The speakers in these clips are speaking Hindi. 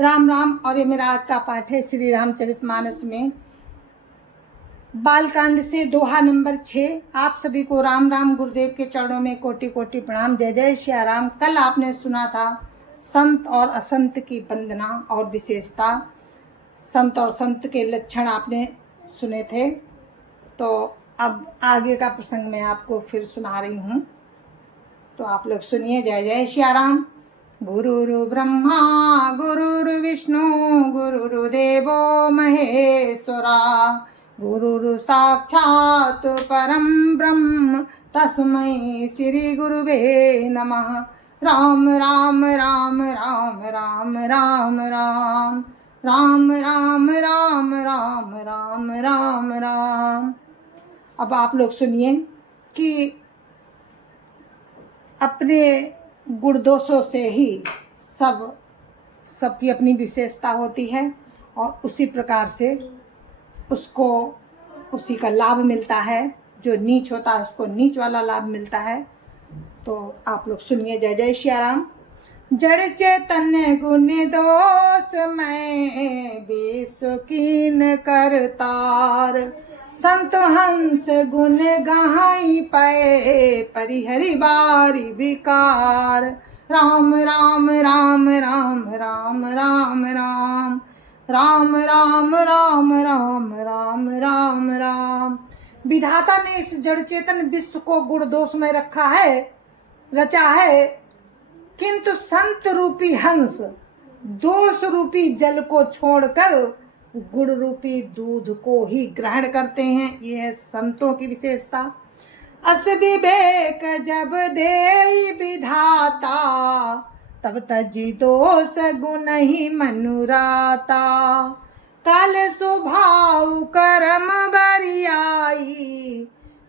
राम राम। और ये मेरा आज का पाठ है श्री रामचरितमानस में बालकांड से दोहा नंबर 6। आप सभी को राम राम। गुरुदेव के चरणों में कोटि कोटि प्रणाम। जय जय श्री राम। कल आपने सुना था संत और असंत की वंदना और विशेषता, संत और संत के लक्षण आपने सुने थे। तो अब आगे का प्रसंग मैं आपको फिर सुना रही हूँ, तो आप लोग सुनिए। जय जय श्री राम। गुरुरु ब्रह्मा गुरुरु विष्णु गुरुर्देवो महेश्वरा, गुरुरु साक्षात् परम ब्रह्म तस्मै श्री गुरुवे नमः। राम राम राम राम राम राम राम राम राम राम राम राम राम राम। अब आप लोग सुनिए कि अपने गुण दोषों से ही सबकी अपनी विशेषता होती है और उसी प्रकार से उसको उसी का लाभ मिलता है। जो नीच होता है उसको नीच वाला लाभ मिलता है। तो आप लोग सुनिए। जय जय श्री राम। जड़ चैतन्य गुण दोष मैं बेसुकीन करतार, संत हंस गुण गहाई पै परिहरि बारी विकार। राम राम राम राम राम राम राम राम राम राम राम राम राम राम। विधाता ने इस जड़ चेतन विश्व को गुण दोष में रचा है, किंतु संत रूपी हंस दोष रूपी जल को छोड़कर गुण रूपी दूध को ही ग्रहण करते हैं। यह है संतों की विशेषता। अस विवेक जब दे विधाता, तब तजी दोष गुण ही मनुराता। काल स्वभाव कर्म बरियाई,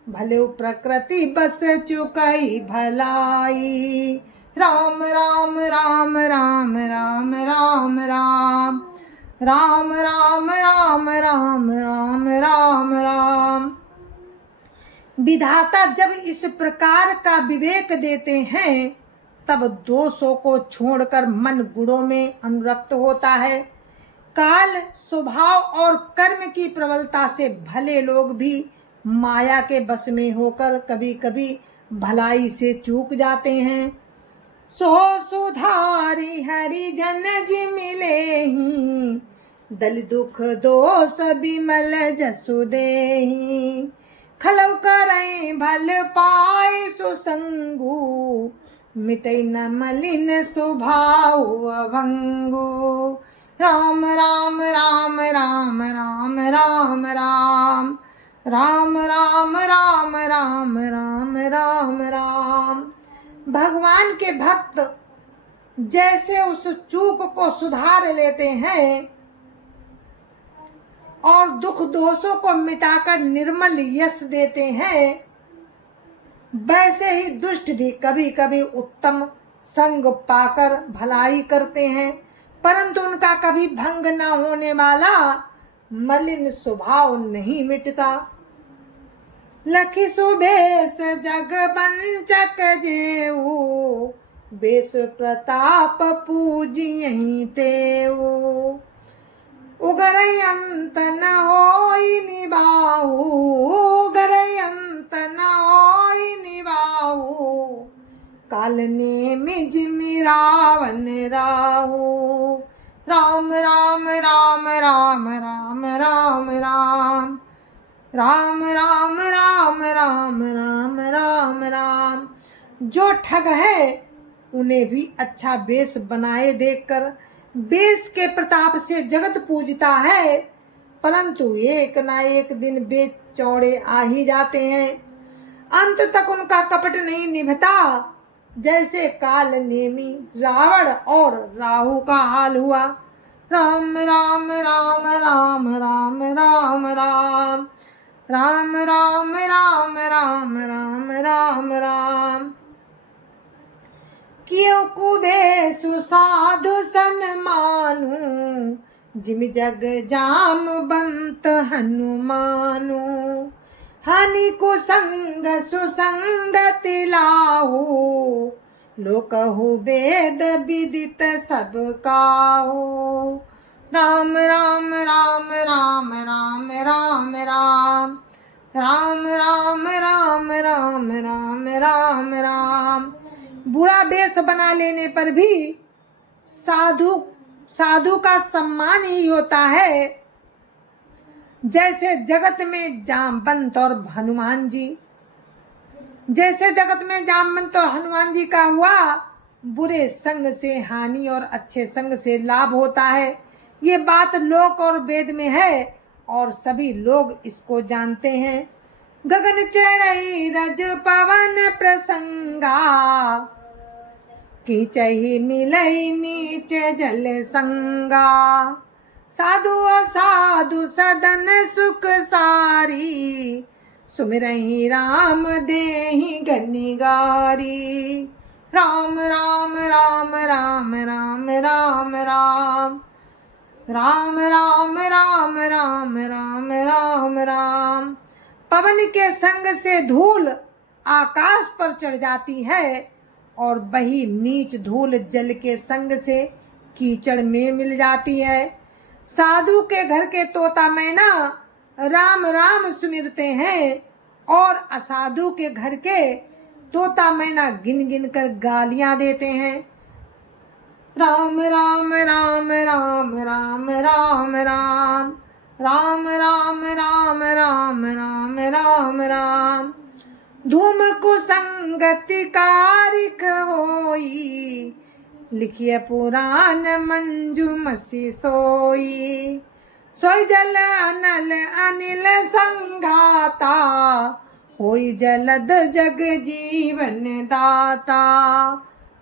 भले प्रकृति बस चुकई भलाई। राम राम राम राम राम राम राम राम राम राम राम राम राम राम। विधाता जब इस प्रकार का विवेक देते हैं, तब दोषों को छोड़कर मन गुणों में अनुरक्त होता है। काल स्वभाव और कर्म की प्रबलता से भले लोग भी माया के बस में होकर कभी कभी भलाई से चूक जाते हैं। सो सुधारी हरिजन जी मिले ही, दल दुख दोष बिमल जसु देहि। खलव करई भल पाए सुसंगु, मिटई न मलिन स्वभाव अभंगु। राम राम राम राम राम राम राम राम राम राम राम राम राम राम। भगवान के भक्त जैसे उस चूक को सुधार लेते हैं और दुख दोषों को मिटाकर निर्मल यश देते हैं, वैसे ही दुष्ट भी कभी कभी उत्तम संग पाकर भलाई करते हैं, परंतु उनका कभी भंग न होने वाला मलिन स्वभाव नहीं मिटता। लखी सुबेश जग बंचक जेऊ, बेस प्रताप पूजियहि तेऊ। उगरई अंत न होई निबाहु, उगरई अंत न होई निबाहु। काल ने मिज मिरावन राहु। राम राम राम राम राम राम राम राम राम राम राम राम राम राम। जो ठग है उन्हें भी अच्छा वेश बनाए देखकर वेश के प्रताप से जगत पूजता है, परंतु एक ना एक दिन बेच चौड़े आ ही जाते हैं। अंत तक उनका कपट नहीं निभता, जैसे काल नेमी रावण और राहु का हाल हुआ। राम राम राम राम राम राम राम राम राम राम राम राम राम राम। कियो कुबे सुसाधु सन्मानु, जिम जग जाम बंत हनुमानु। हानि कुसंग सुसंगति लाहु, लोकहु वेद विदित सब काहू। राम राम राम राम राम राम राम राम राम राम राम राम राम राम। बुरा वेश बना लेने पर भी साधु का सम्मान ही होता है। जैसे जगत में जामवंत और हनुमान जी, जैसे जगत में जामवंत और हनुमान जी का हुआ, बुरे संग से हानि और अच्छे संग से लाभ होता है। ये बात लोक और वेद में है और सभी लोग इसको जानते हैं। गगन चढ़ई रज पवन प्रसंगा, कीचहि मिलई नीच जल संगा। साधु असाधु सदन सुख सारी, सुमिरहि राम देहि गनिगारी। राम राम राम राम राम राम राम राम राम राम राम राम राम राम। पवन के संग से धूल आकाश पर चढ़ जाती है और वही नीच धूल जल के संग से कीचड़ में मिल जाती है। साधु के घर के तोता मैना राम राम सुमिरते हैं और असाधु के घर के तोता मैना गिन गिन कर गालियां देते हैं। राम राम राम राम राम राम राम राम राम राम राम राम राम राम। धूम कुसंगति कारिक होई, लिखिए पुराण मंजू मसी सोई। सोई जल अनल अनिल संघाता, होई जलद जग जीवन दाता।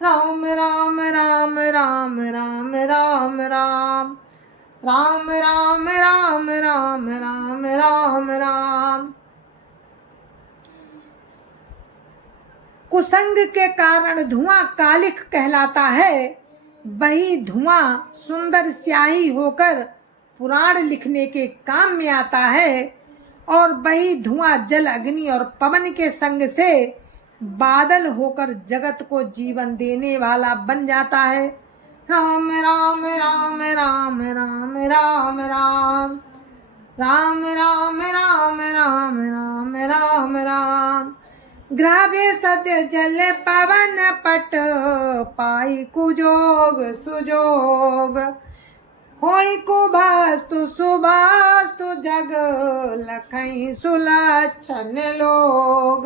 राम राम राम राम राम राम राम राम राम राम राम राम राम राम। कुसंग के कारण धुआं कालिख कहलाता है। वही धुआं सुंदर स्याही होकर पुराण लिखने के काम में आता है और वही धुआं जल अग्नि और पवन के संग से बादल होकर जगत को जीवन देने वाला बन जाता है। राम राम राम राम राम राम राम राम राम राम राम राम राम राम। ग्रह भेषज जल पवन पट, पाई कुजोग सुजोग। होई कुबस्तु सुबस्तु जग, लखई सुलक्षण लोग।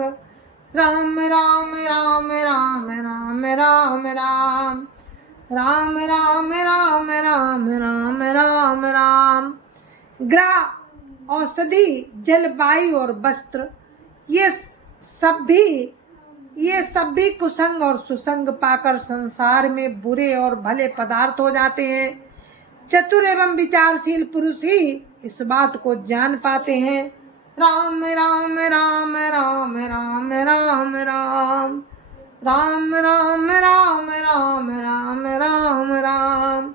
राम राम राम राम राम राम राम राम राम राम राम राम राम राम। ग्रह, औषधि, जलवायु और वस्त्र, ये सब भी कुसंग और सुसंग पाकर संसार में बुरे और भले पदार्थ हो जाते हैं। चतुर एवं विचारशील पुरुष ही इस बात को जान पाते हैं। राम राम राम राम राम राम राम राम राम राम राम राम राम राम।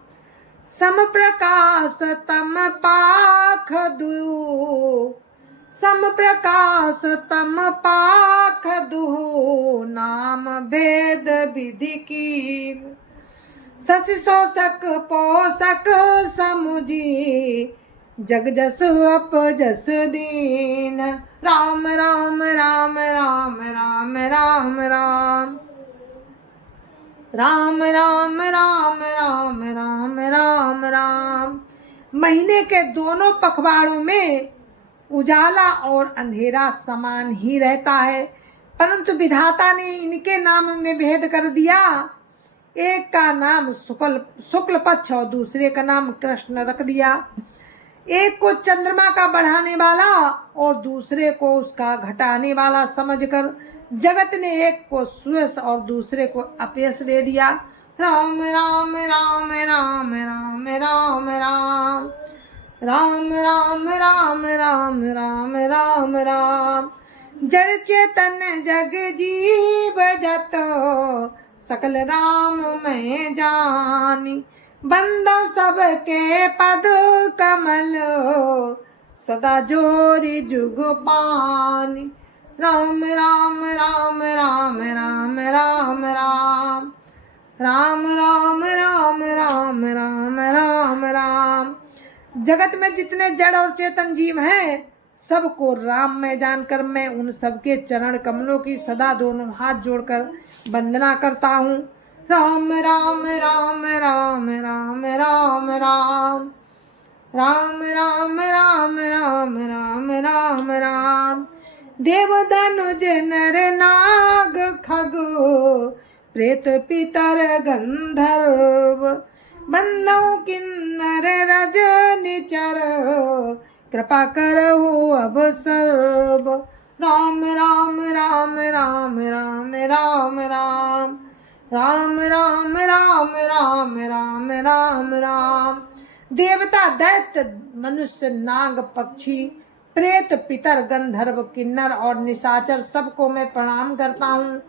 सम प्रकाश तम पाख दू, सम प्रकाश तम पाख दू, नाम भेद विधि कील। सच शोषक पोषक समुझी, जग जस अप जस दीन। राम राम राम राम राम राम राम राम राम राम राम राम राम राम। महीने के दोनों पखवाड़ों में उजाला और अंधेरा समान ही रहता है, परंतु विधाता ने इनके नाम में भेद कर दिया। एक का नाम शुक्ल पक्ष और दूसरे का नाम कृष्ण रख दिया। एक को चंद्रमा का बढ़ाने वाला और दूसरे को उसका घटाने वाला समझकर जगत ने एक को सुयश और दूसरे को अपयश दे दिया। राम राम राम राम राम राम राम राम राम राम राम राम राम राम। जड़ चेतन जग जीव जत, सकल राम मैं जानी। बंदो सबके पद कमल, सदा जोरी जुग पानी। राम राम राम राम राम राम राम राम राम राम राम राम राम राम। जगत में जितने जड़ और चेतन जीव हैं, सबको राम में जानकर मैं उन सबके चरण कमलों की सदा दोनों हाथ जोड़कर वंदना करता हूँ। राम राम राम राम राम राम राम राम राम राम राम राम राम राम। देव धनुज नर नाग खग प्रेत पितर गंधर्व बंदौ किन्नर रजनिचर कृपा करहु अब सर्व। राम राम राम राम राम राम राम राम राम राम राम राम राम राम। देवता दैत्य मनुष्य नाग पक्षी प्रेत पितर गंधर्व किन्नर और निशाचर सबको मैं प्रणाम करता हूँ।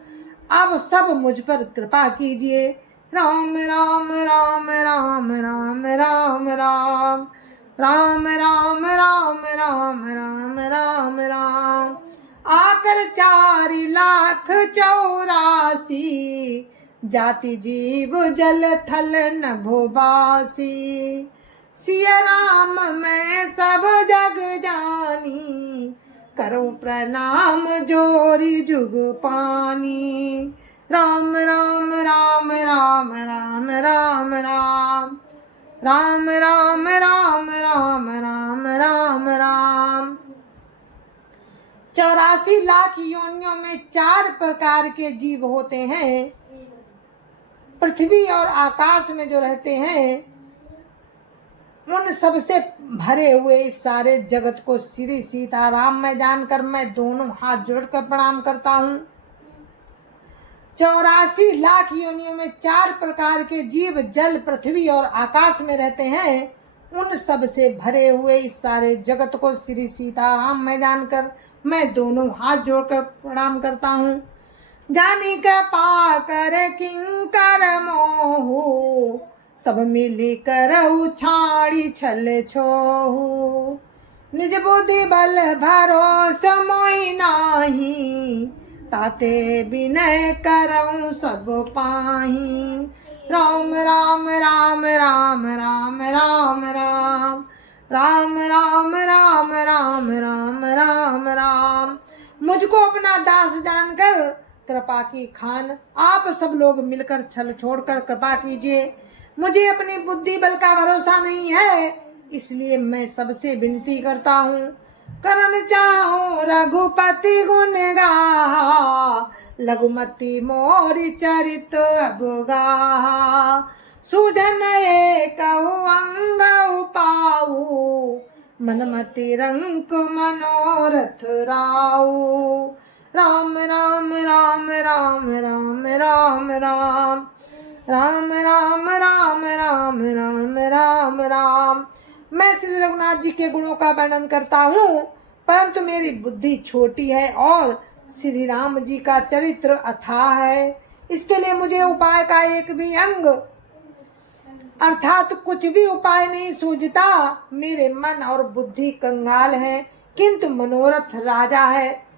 अब सब मुझ पर कृपा कीजिए। राम राम राम राम राम राम राम राम राम राम राम राम राम राम। आकर 4,84,000 जाति जीव जल थल नभोबासी। सिया राम मैं सब जग जानी करूं प्रणाम जोरी जुग पानी। राम राम राम राम राम राम राम राम राम राम राम राम राम राम। 84 लाख योनियों में 4 प्रकार के जीव होते हैं। पृथ्वी और आकाश में जो रहते हैं, उन सबसे भरे हुए इस सारे जगत को श्री सीताराम में जानकर मैं दोनों हाथ जोड़कर प्रणाम करता हूँ। 84 लाख योनियों में 4 प्रकार के जीव जल पृथ्वी और आकाश में रहते हैं। उन सब से भरे हुए इस सारे जगत को श्री सीताराम में जानकर मैं दोनों हाथ जोड़कर प्रणाम करता हूँ। जानी कृपा कर किंकर मोहु सब मिली कर उछाड़ी छल छोहु। निज बुद्धि बल भरोसा मोहि नाही ताते विनय करऊं सब पाही। राम राम राम राम राम राम राम राम राम राम राम राम राम राम। मुझको अपना दास जानकर कृपा की खान आप सब लोग मिलकर छल छोड़कर कृपा कीजिए। मुझे अपनी बुद्धि बल का भरोसा नहीं है, इसलिए मैं सबसे विनती करता हूँ। करन चाहूं रघुपति गुण गाहा लघुमति मोरि चरित अबगाहा। सूझन एकहु अंग पाऊ मनमति रंक मनोरथ राऊ। राम राम राम राम राम राम राम राम राम राम राम राम राम राम। मैं श्री रघुनाथ जी के गुणों का वर्णन करता हूँ, परंतु मेरी बुद्धि छोटी है और श्री राम जी का चरित्र अथाह है। इसके लिए मुझे उपाय का एक भी अंग अर्थात कुछ भी उपाय नहीं सूझता। मेरे मन और बुद्धि कंगाल है, किंतु मनोरथ राजा है।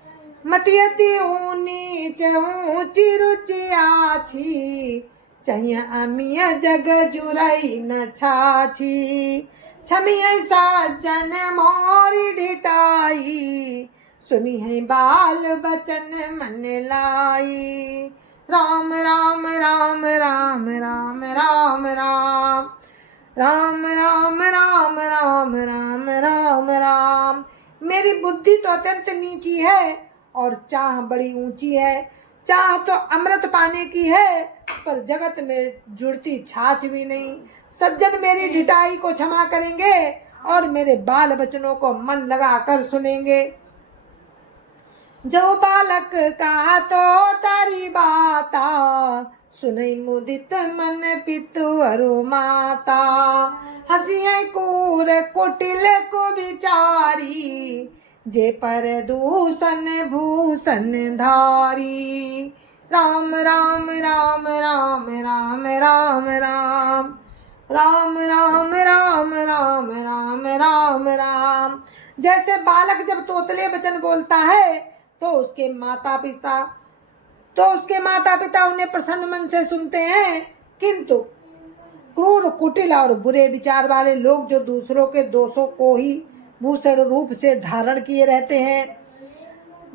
मतियति नीच ऊंची रुचि आछी चाहिए अमिय जग जुरई न छाछी। छमिय साजन मोरी डिटाई सुनी है बाल बचन मन लाई। राम राम राम राम राम राम राम राम राम राम राम राम राम राम। मेरी बुद्धि तो अत्यंत नीची है और चाह बड़ी ऊंची है। चाह तो अमृत पाने की है, पर जगत में जुड़ती छाछ भी नहीं। सज्जन मेरी ढिठाई को क्षमा करेंगे और मेरे बाल बचनों को मन लगा कर सुनेंगे। जो बालक का तो तारी बाता सुनई मुदित मन पितु अरु माता। हंसिए कूर कुटिल को बिचारी जे पर दूषण भूषण धारी। राम राम राम राम राम राम राम राम राम राम राम राम राम राम। जैसे बालक जब तोतले वचन बोलता है तो उसके माता पिता उन्हें प्रसन्न मन से सुनते हैं, किंतु क्रूर, कुटिल और बुरे विचार वाले लोग जो दूसरों के दोषों को ही भूषण रूप से धारण किए रहते हैं,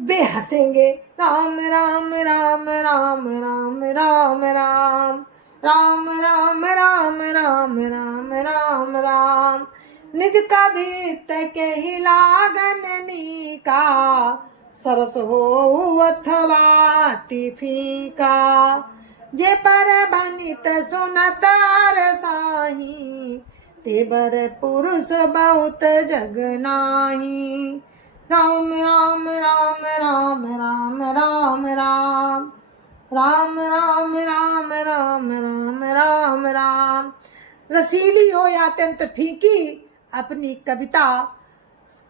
वे हंसेंगे। राम राम राम राम राम राम राम राम राम राम राम राम राम राम। निज कभी कहि लागन नीका, सरस हो अथवा अति फीका। जे पर भनित सुनत साही, ते बर पुरुष बहुत जग नाही। राम राम राम राम राम राम राम राम राम राम राम राम राम राम। रसीली हो या अत्यंत फीकी, अपनी कविता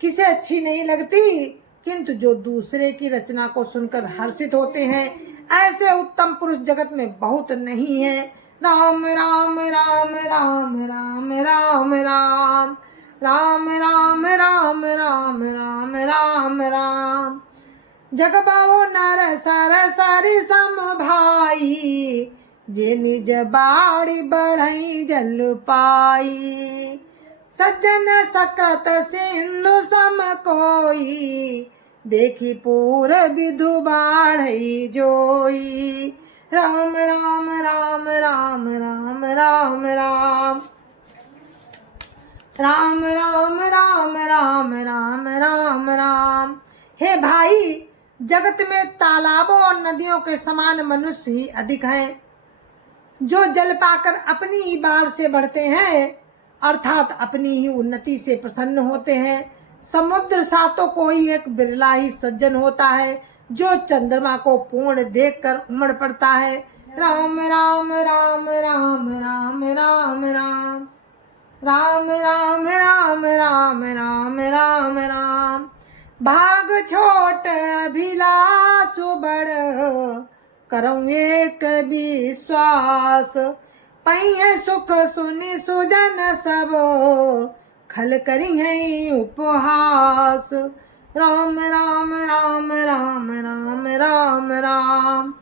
किसे अच्छी नहीं लगती, किंतु जो दूसरे की रचना को सुनकर हर्षित होते हैं, ऐसे उत्तम पुरुष जगत में बहुत नहीं है। राम राम राम राम राम राम राम राम राम राम राम राम राम राम। जग बहु नर सर सरि सम भाई, जे निज बाड़ी बढ़ई जल पाई। सज्जन सकृत सिंधु सम कोई, देखी पूर विधु बाढ़ई जोई। राम राम राम राम राम राम राम राम राम राम राम राम राम राम। हे भाई, जगत में तालाबों और नदियों के समान मनुष्य ही अधिक हैं, जो जल पाकर अपनी ही बाढ़ से बढ़ते हैं, अर्थात अपनी ही उन्नति से प्रसन्न होते हैं। समुद्र सा तो कोई एक बिरला ही सज्जन होता है, जो चंद्रमा को पूर्ण देखकर उमड़ पड़ता है। राम राम राम राम राम राम राम राम राम राम राम राम राम राम। भाग छोट अभिलाष बड़, करऊँ एक विश्वास। पै सुख सुनि सुजन सब, खल करी है उपहास। राम राम राम राम राम राम राम राम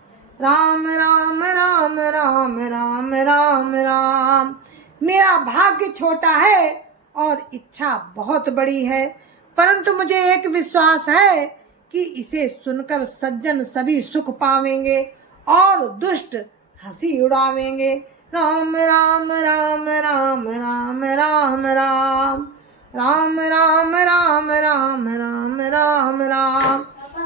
राम राम राम राम राम राम। मेरा भाग्य छोटा है और इच्छा बहुत बड़ी है, परंतु मुझे एक विश्वास है कि इसे सुनकर सज्जन सभी सुख पावेंगे और दुष्ट हंसी उड़ावेंगे। राम राम राम राम राम राम राम राम राम राम राम राम राम राम।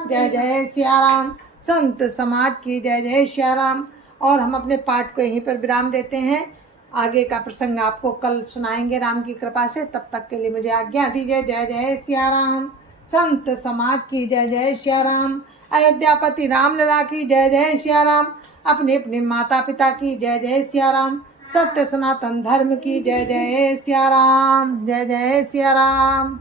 जय जय सिया राम। संत समाज की जय जय सिया राम। और हम अपने पाठ को यहीं पर विराम देते हैं। आगे का प्रसंग आपको कल सुनाएंगे राम की कृपा से। तब तक के लिए मुझे आज्ञा दीजिए। जय जय सिया राम। संत समाज की जय जय सिया राम। अयोध्यापति रामलला की जय जय सिया राम। अपने अपने माता पिता की जय जय सिया राम। सत्य सनातन धर्म की जय जय सिया राम। जय जय सिया राम।